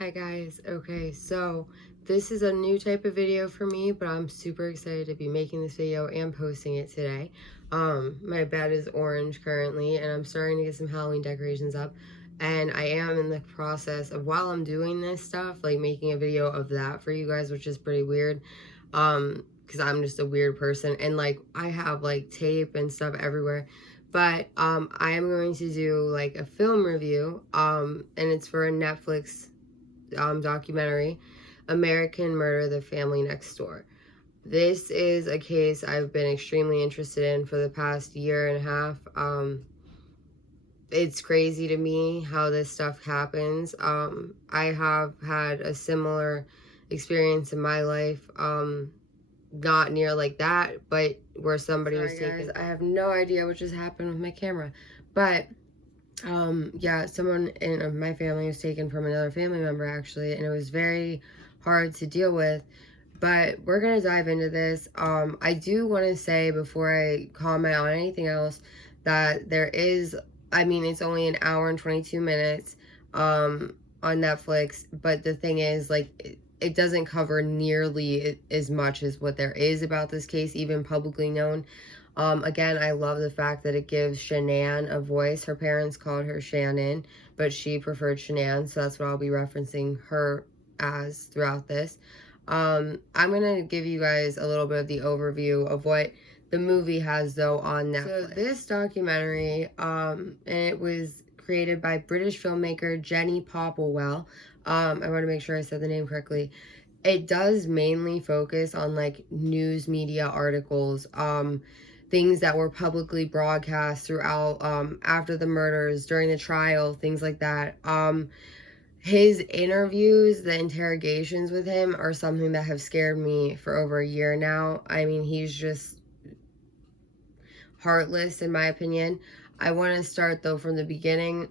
Hi guys, okay, so this is a new type of video for me, but I'm super excited to be making this video and posting it today. My bed is orange currently, and I'm starting to get some Halloween decorations up, and I am in the process of, while I'm doing this stuff, like making a video of that for you guys, which is pretty weird, because I'm just a weird person, and like I have like tape and stuff everywhere. But I am going to do like a film review, and it's for a Netflix documentary, American Murder, the Family Next Door. This is a case I've been extremely interested in for the past year and a half. It's crazy to me how this stuff happens. I have had a similar experience in my life, not near like that, but where somebody was taken. Guys, I have no idea what just happened with my camera, but yeah, someone in my family was taken from another family member actually, and it was very hard to deal with. But we're gonna dive into this. I do want to say before I comment on anything else that there is, I mean, it's only an hour and 22 minutes on Netflix, but the thing is, like, it doesn't cover nearly as much as what there is about this case, even publicly known. Again, I love the fact that it gives Shanann a voice. Her parents called her Shannon, but she preferred Shanann, so that's what I'll be referencing her as throughout this. I'm going to give you guys a little bit of the overview of what the movie has, though, on Netflix. So this documentary, and it was created by British filmmaker Jenny Popplewell. I want to make sure I said the name correctly. It does mainly focus on, like, news media articles, things that were publicly broadcast throughout, after the murders, during the trial, things like that. His interviews, the interrogations with him are something that have scared me for over a year now. I mean, he's just heartless in my opinion. I want to start though from the beginning.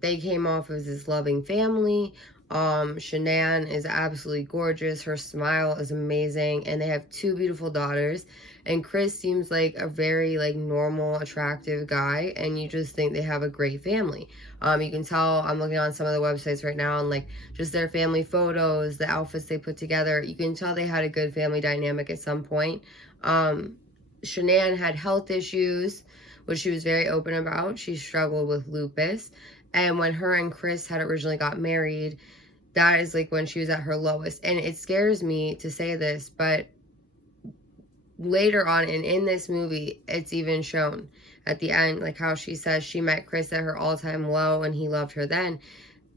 They came off as this loving family. Shanann is absolutely gorgeous. Her smile is amazing, and they have two beautiful daughters. And Chris seems like a very like normal, attractive guy, and you just think they have a great family. You can tell, I'm looking on some of the websites right now, and like just their family photos, the outfits they put together, you can tell they had a good family dynamic at some point. Shanann had health issues, which she was very open about. She struggled with lupus. And when her and Chris had originally got married, that is like when she was at her lowest. And it scares me to say this, but later on and in this movie, it's even shown at the end, like how she says she met Chris at her all-time low and he loved her then.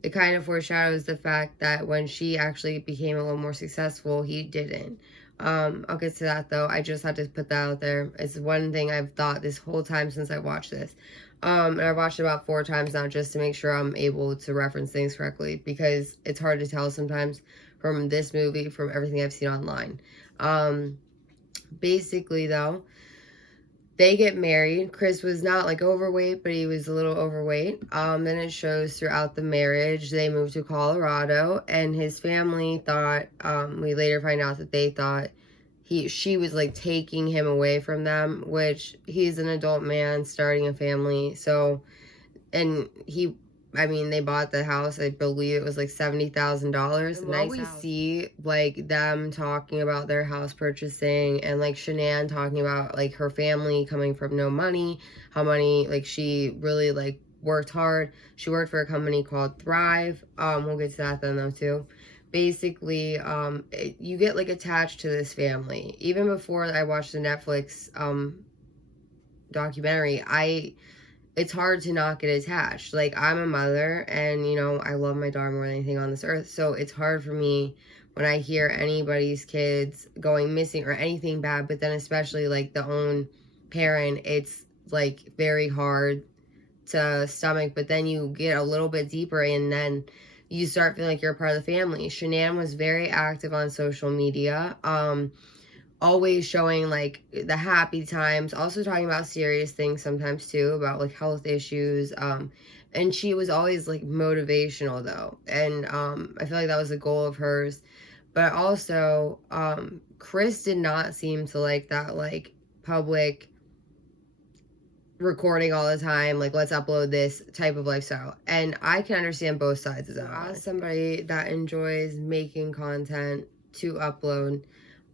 It kind of foreshadows the fact that when she actually became a little more successful, he didn't. I'll get to that though. I just had to put that out there. It's one thing I've thought this whole time since I watched this. And I watched it about 4 times now just to make sure I'm able to reference things correctly, because it's hard to tell sometimes from this movie, from everything I've seen online. Basically though, they get married. Chris was not like overweight, but he was a little overweight. Then it shows throughout the marriage, they moved to Colorado, and his family thought, we later find out that they thought she was like taking him away from them, which he's an adult man starting a family. So, and I mean, they bought the house. I believe it was like $70,000. And nice we house. See like them talking about their house purchasing, and like Shanann talking about like her family coming from no money, how money, like she really like worked hard. She worked for a company called Thrive. We'll get to that then though too. Basically, you get like attached to this family. Even before I watched the Netflix documentary, it's hard to not get attached. Like, I'm a mother, and, you know, I love my daughter more than anything on this earth, so it's hard for me when I hear anybody's kids going missing or anything bad, but then especially, like, the own parent, it's, like, very hard to stomach, but then you get a little bit deeper, and then you start feeling like you're a part of the family. Shanann was very active on social media, always showing like the happy times, also talking about serious things sometimes too, about like health issues, and she was always like motivational though, and I feel like that was a goal of hers. But also Chris did not seem to like that like public recording all the time, like, let's upload this type of lifestyle. And I can understand both sides of that. As somebody that enjoys making content to upload,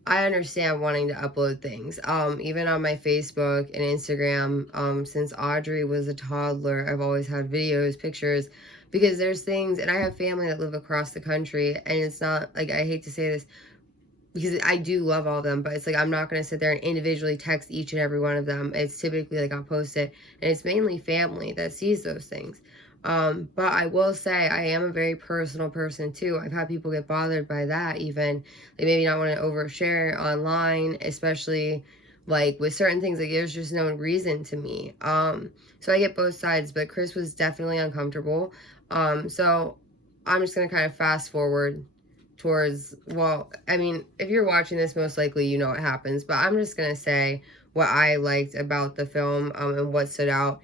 I understand wanting to upload things. Even on my Facebook and Instagram, since Audrey was a toddler, I've always had videos, pictures, because there's things, and I have family that live across the country, and it's not, like, I hate to say this, because I do love all of them, but it's like I'm not going to sit there and individually text each and every one of them. It's typically like I'll post it, and it's mainly family that sees those things. But I will say I am a very personal person too. I've had people get bothered by that, even they maybe not want to overshare online, especially like with certain things. Like there's just no reason to me. So I get both sides, but Chris was definitely uncomfortable. So I'm just gonna kind of fast forward towards, well, I mean, if you're watching this, most likely you know what happens, but I'm just gonna say what I liked about the film, and what stood out,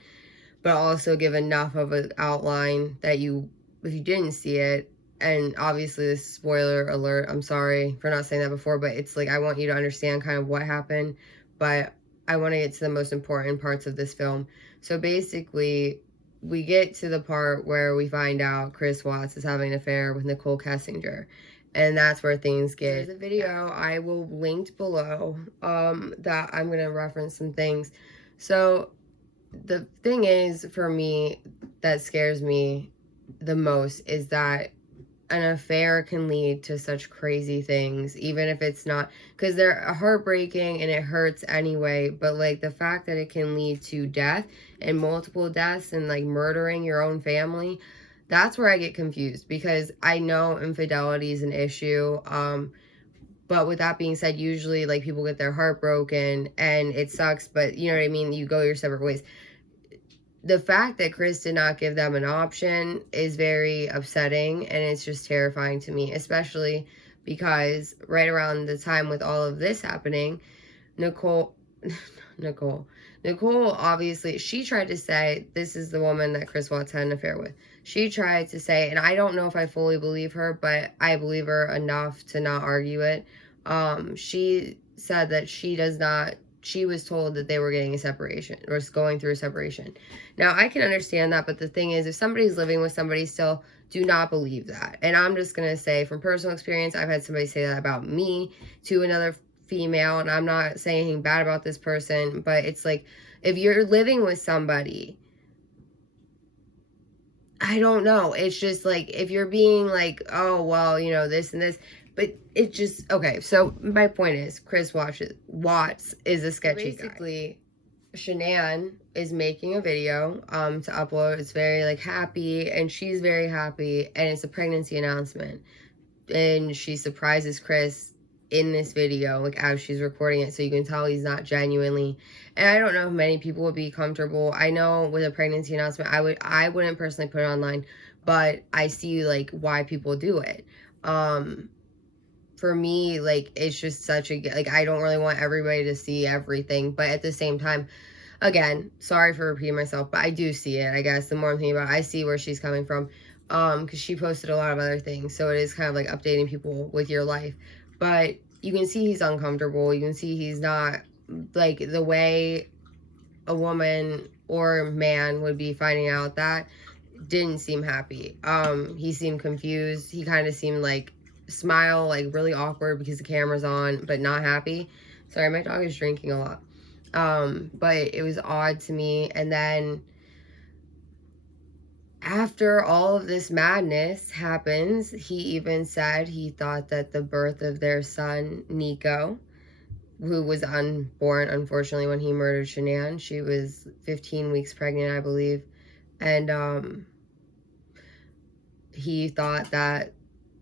but also give enough of an outline that you, if you didn't see it, and obviously this spoiler alert, I'm sorry for not saying that before, but it's like I want you to understand kind of what happened, but I want to get to the most important parts of this film. So basically, we get to the part where we find out Chris Watts is having an affair with Nicole Kessinger. And that's where things get. There's a video I will link below, that I'm going to reference some things. So the thing is, for me, that scares me the most is that an affair can lead to such crazy things, even if it's not, because they're heartbreaking and it hurts anyway, but like the fact that it can lead to death and multiple deaths and like murdering your own family, that's where I get confused, because I know infidelity is an issue. But with that being said, usually like people get their heart broken and it sucks, but you know what I mean? You go your separate ways. The fact that Chris did not give them an option is very upsetting, and it's just terrifying to me, especially because right around the time with all of this happening, Nicole, Nicole, obviously, she tried to say this is the woman that Chris Watts had an affair with. She tried to say, and I don't know if I fully believe her, but I believe her enough to not argue it. She said that she was told that they were getting a separation, or going through a separation. Now, I can understand that, but the thing is, if somebody's living with somebody still, do not believe that. And I'm just going to say, from personal experience, I've had somebody say that about me to another female, and I'm not saying anything bad about this person, but it's like, if you're living with somebody, I don't know, it's just like, if you're being like, oh, well, you know, this and this, but it just, okay, so my point is, Chris Watts is a sketchy guy. Basically, Shanann is making a video to upload. It's very like happy, and she's very happy, and it's a pregnancy announcement, and she surprises Chris in this video, like as she's recording it, so you can tell he's not genuinely. And I don't know if many people would be comfortable. I know with a pregnancy announcement, I wouldn't personally put it online, but I see like why people do it. For me, like, it's just such a, like, I don't really want everybody to see everything, but at the same time, again, sorry for repeating myself, but I do see it, I guess. The more I'm thinking about it, I see where she's coming from, because she posted a lot of other things, so it is kind of like updating people with your life. But you can see he's uncomfortable. You can see he's not, like, the way a woman or man would be finding out that didn't seem happy. He seemed confused. He kind of seemed like smile, like really awkward because the camera's on, but not happy. Sorry, my dog is drinking a lot. But it was odd to me. And then after all of this madness happens, he even said he thought that the birth of their son, Nico, who was unborn, unfortunately, when he murdered Shanann, she was 15 weeks pregnant, I believe. And he thought that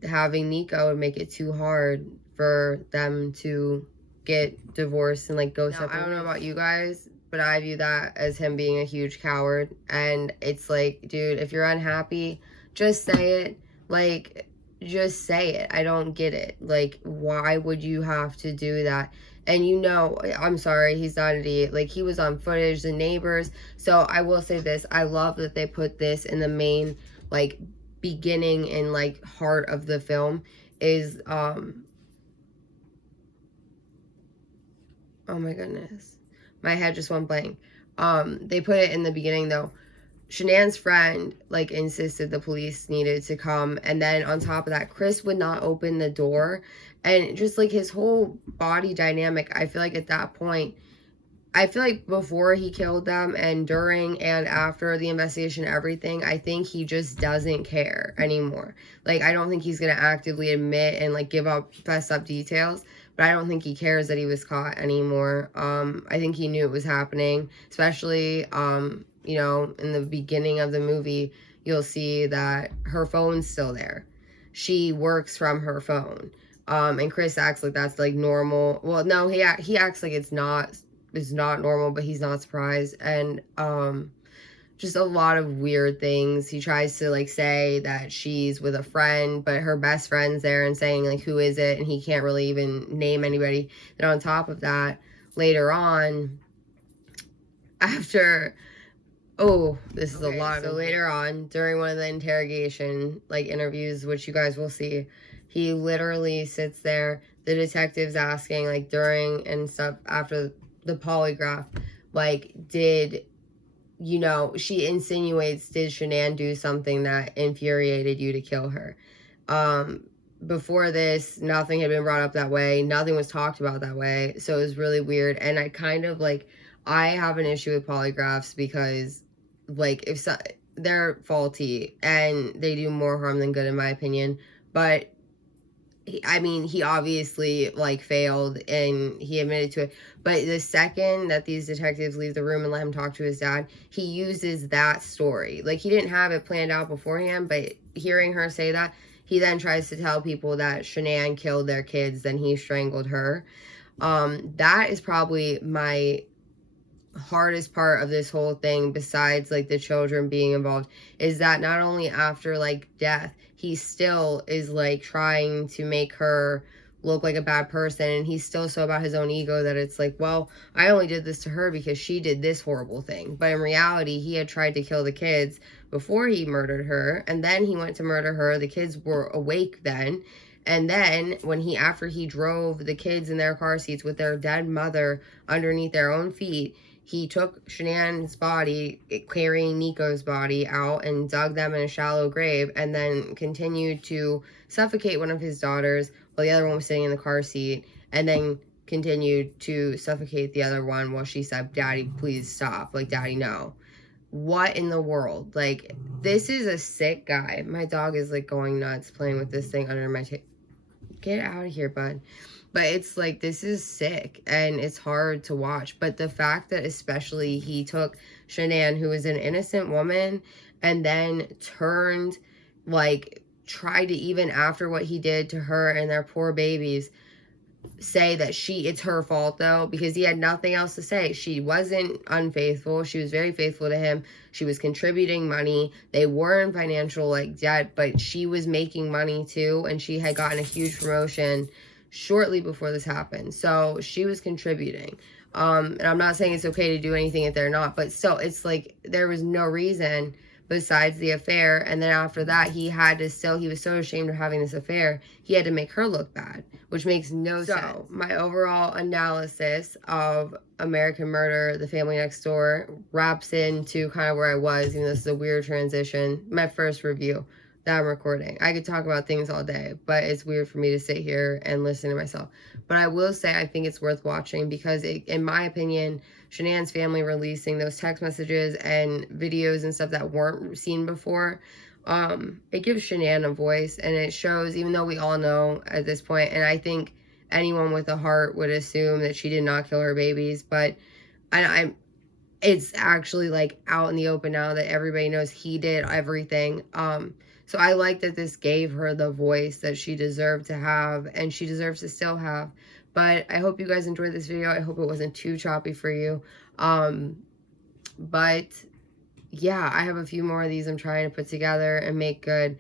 having Nico would make it too hard for them to get divorced and like go separate. I don't know about you guys, but I view that as him being a huge coward. And it's like, dude, if you're unhappy, just say it. Like, just say it. I don't get it. Like, why would you have to do that? And you know, I'm sorry, he's not an idiot. Like, he was on footage, the neighbors. So I will say this, I love that they put this in the main, like, beginning and like heart of the film is oh my goodness, my head just went blank. They put it in the beginning, though. Shanann's friend, like, insisted the police needed to come. And then on top of that, Chris would not open the door. And just, like, his whole body dynamic, I feel like at that point, I feel like before he killed them and during and after the investigation, everything, I think he just doesn't care anymore. Like, I don't think he's going to actively admit and, like, fess up details, but I don't think he cares that he was caught anymore. I think he knew it was happening, especially, you know, in the beginning of the movie, you'll see that her phone's still there. She works from her phone. And Chris acts like that's, like, normal. Well, no, he acts like it's not normal, but he's not surprised. And just a lot of weird things. He tries to, like, say that she's with a friend, but her best friend's there and saying, like, who is it? And he can't really even name anybody. Then on top of that, later on, after, oh, this is a lot. So later on, during one of the interrogation, like, interviews, which you guys will see, he literally sits there, the detective's asking, like, during and stuff after the polygraph, like, you know, she insinuates, did Shanann do something that infuriated you to kill her? Before this, nothing had been brought up that way. Nothing was talked about that way. So it was really weird. And I kind of, like, I have an issue with polygraphs because, like, they're faulty and they do more harm than good, in my opinion. But I mean, he obviously, like, failed and he admitted to it. But the second that these detectives leave the room and let him talk to his dad, he uses that story. Like, he didn't have it planned out beforehand, but hearing her say that, he then tries to tell people that Shanann killed their kids, then he strangled her. That is probably my hardest part of this whole thing, besides, like, the children being involved, is that not only after, like, death, he still is, like, trying to make her look like a bad person, and he's still so about his own ego that it's like, well, I only did this to her because she did this horrible thing. But in reality, he had tried to kill the kids before he murdered her, and then he went to murder her. The kids were awake then. And then after he drove the kids in their car seats with their dead mother underneath their own feet, he took Shanann's body, carrying Nico's body, out and dug them in a shallow grave, and then continued to suffocate one of his daughters while the other one was sitting in the car seat, and then continued to suffocate the other one while she said, "Daddy, please stop." Like, "Daddy, no." What in the world? Like, this is a sick guy. My dog is, like, going nuts playing with this thing under my table. Get out of here, bud. But it's like, this is sick and it's hard to watch. But the fact that especially he took Shanann, who was an innocent woman, and then turned, like, tried to, even after what he did to her and their poor babies, say that it's her fault, though, because he had nothing else to say. She wasn't unfaithful. She was very faithful to him. She was contributing money. They were in financial, like, debt, but she was making money too, and she had gotten a huge promotion shortly before this happened. So she was contributing. And I'm not saying it's okay to do anything if they're not, but still, it's like there was no reason besides the affair. And then after that, he was so ashamed of having this affair, he had to make her look bad, which makes no sense. So my overall analysis of American Murder, The Family Next Door, wraps into kind of where I was, even though this is a weird transition. My first review that I'm recording. I could talk about things all day, but it's weird for me to sit here and listen to myself. But I will say I think it's worth watching because, in my opinion, Shanann's family releasing those text messages and videos and stuff that weren't seen before, it gives Shanann a voice, and it shows, even though we all know at this point, and I think anyone with a heart would assume that she did not kill her babies, but it's actually, like, out in the open now that everybody knows he did everything. So I like that this gave her the voice that she deserved to have, and she deserves to still have. But I hope you guys enjoyed this video. I hope it wasn't too choppy for you. But yeah, I have a few more of these I'm trying to put together and make good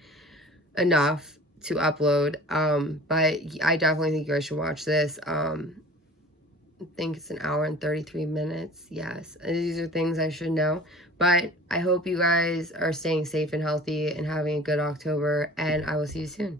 enough to upload. But I definitely think you guys should watch this. I think it's 1 hour and 33 minutes. Yes, these are things I should know. But I hope you guys are staying safe and healthy and having a good October, and I will see you soon.